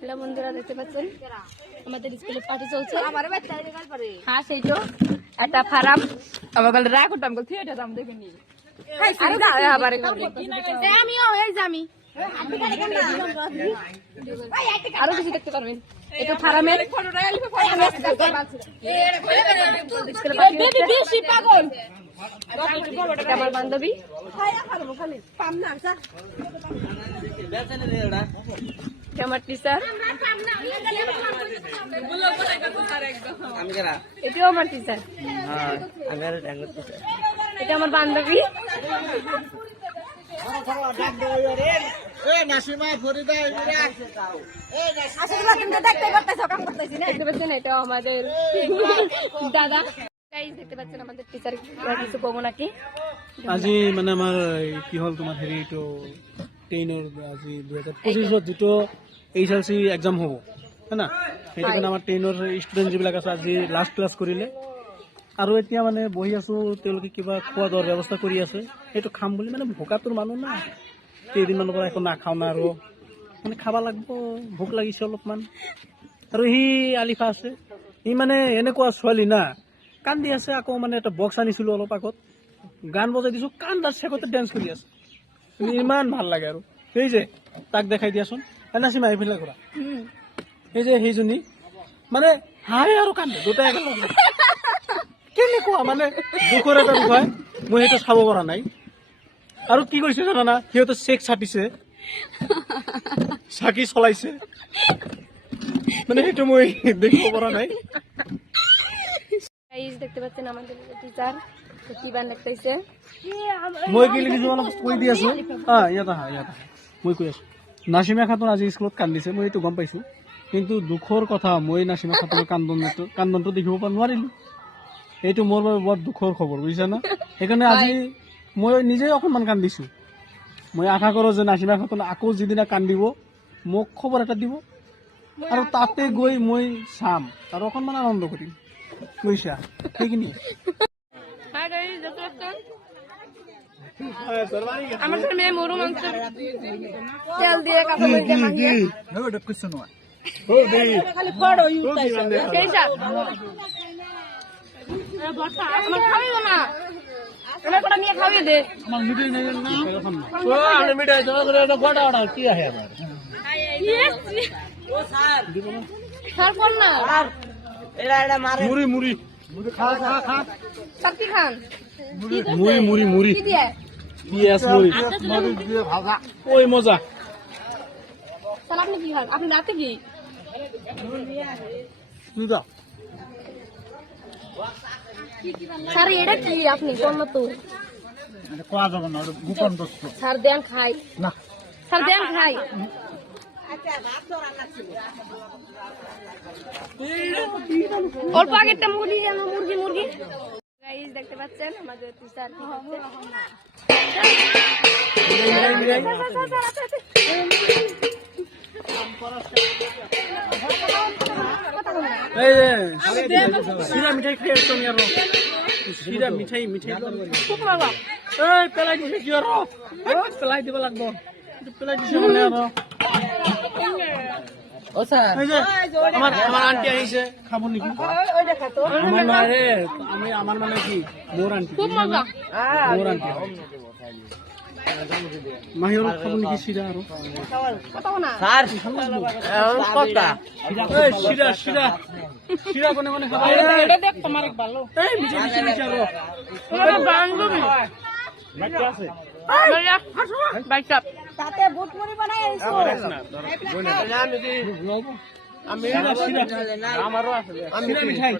Hello বন্ধুরা দেখতে পাচ্ছেন? আমাদের স্কুলে পার্টি চলছে। হ্যাঁ সেই তো। একটা ফার্ম আমার কাল রাগ করতাম কাল থিয়েটার দাম দেখে নিয়ে আরে আমিও এই কিছু দেখতে পারবেন। এটা ফার্মের বেশি পাগল আমার বান্ধবী। এটা আমার টিচার এটাও আমার টিচার এটা আমার বান্ধবী। দাদা। দেখতে পাচ্ছেন আমাদের টিচার কিছু কমো নাকি? আজি মানে এই কি হ'ল তোমাৰ হেৰি এইটো টেইনৰ আজি দুহেজাৰ পঁচিছত যিটো এইচ এল চি এক্সাম হ'ব হয় না? সেইটো কাৰণে আমাৰ টেইনৰ ষ্টুডেণ্ট যিবিলাক আছে আজি লাষ্ট ক্লাছ কৰিলে। আৰু এতিয়া মানে বহি আছো তেওঁলোকে কিবা খোৱা দোৱাৰ ব্যৱস্থা কৰি আছে। সেইটো খাম বুলি মানে ভোকাটোৰ মানুহ না। কেইদিনমানৰ পৰা একো নাখাওঁ না আৰু। মানে খাব লাগিব ভোক লাগিছে অলপমান। আৰু সি আলিফা আছে। সি মানে এনেকুৱা ছোৱালী না কান্দি আছে। আকৌ মানে এটা বক্স আনিছিলোঁ অলপ আগত। গান বজাই দিছোঁ কান্দাৰ চেকতে ডেন্স কৰি আছে। ইমান ভালো লাগে আৰু। সেই যে তাক দেখাই দিয়াচোন। এনাচিমা এইফালে কৰা সেই যে সেইজনী মানে হাঁহে আৰু কান্দে দুটাই একেলগে। কেনেকুৱা মানে দুখৰ এটা বিষয় মই সেইটো চাব পৰা নাই। আৰু কি কৰিছে জানানা সিহঁতে চেক চাটিছে চাকি চলাইছে। মানে সেইটো মই দেখিব পৰা নাই। দেখতে পাচ্ছেন আমাদের টিচার কি বান লিখতেছে মই কি অলপ কৈ দি আছো? হা ইয়াত আহা ইয়াত আহা। মই কৈ আছো। নাচিমা খাতুন আজি স্কুলত কান্দিছে মই এইটো গম পাইছো। কিন্তু দুখৰ কথা মই নাচিমা খাতুনৰ কান্দনটো কান্দনটো দেখিব নোৱাৰিলো। এইটো মোৰ বাবে বৰ দুখৰ খবৰ বুজিছা না? সেইকাৰণে আজি মই নিজেই অকণমান কান্দিছো। মই আশা কৰোঁ যে নাচিমা খাতুন আকৌ যিদিনা কান্দিব মোক খবৰ এটা দিব। আৰু তাতে গৈ মই চাম। আৰু অকণমান আনন্দ কৰিম। বুজিছা? সেইখিনিয়ে হ্যাঁ গাইজ আমার ছেলে মরু মাংস। তেল দিয়ে কাপড় দিয়ে মাখিয়ে। সেই স্যার আমার খাওয়াইব না। আমার কটা নিয়ে খাওয়িয়ে দে। স্যার। কোন না। এটা এটা মারে। মুড়ি মুড়ি। শক্তি খান? মুড়ি মুড়ি মুড়ি পিঁয়াজ মুড়ি। ওই মজা। তাহলে আপনি কি খান? আপনি রাতে কি? স্যার এটা কি আপনি? কোন তো স্যার দেন খাই। না। স্যার দেন খাই। অল্প আগে একটা মুরগি যেন মুরগি মুরগি। দেখতে পাচ্ছেন আমাদের চিৰা মিঠাই আছো আমি আৰু চিৰা মিঠাই মিঠাই খুব এই পেলাই দিছে কি আৰু পেলাই দিব লাগব। পেলাই দিছে মানে ও স্যার। আমাৰ আমাৰ আণ্টি আহিছে। খাব নেকি? আমাৰ মানে আমি আমাৰ মানে কি? মোৰ আণ্টি খুব মজা। মোৰ আণ্টি মাহীহঁতক খাব নেকি চিৰা আৰু স্যার কটা? এই চিৰা চিৰা চিৰা কোনে কোনে খাব? এটা দেখ তোমার ভালো। এই মিঠাই দিছে দিছে আৰু বান্ধবী। আপ তাতে বুট মুড়ি বানাই আমি আমারও আছে। মিঠাই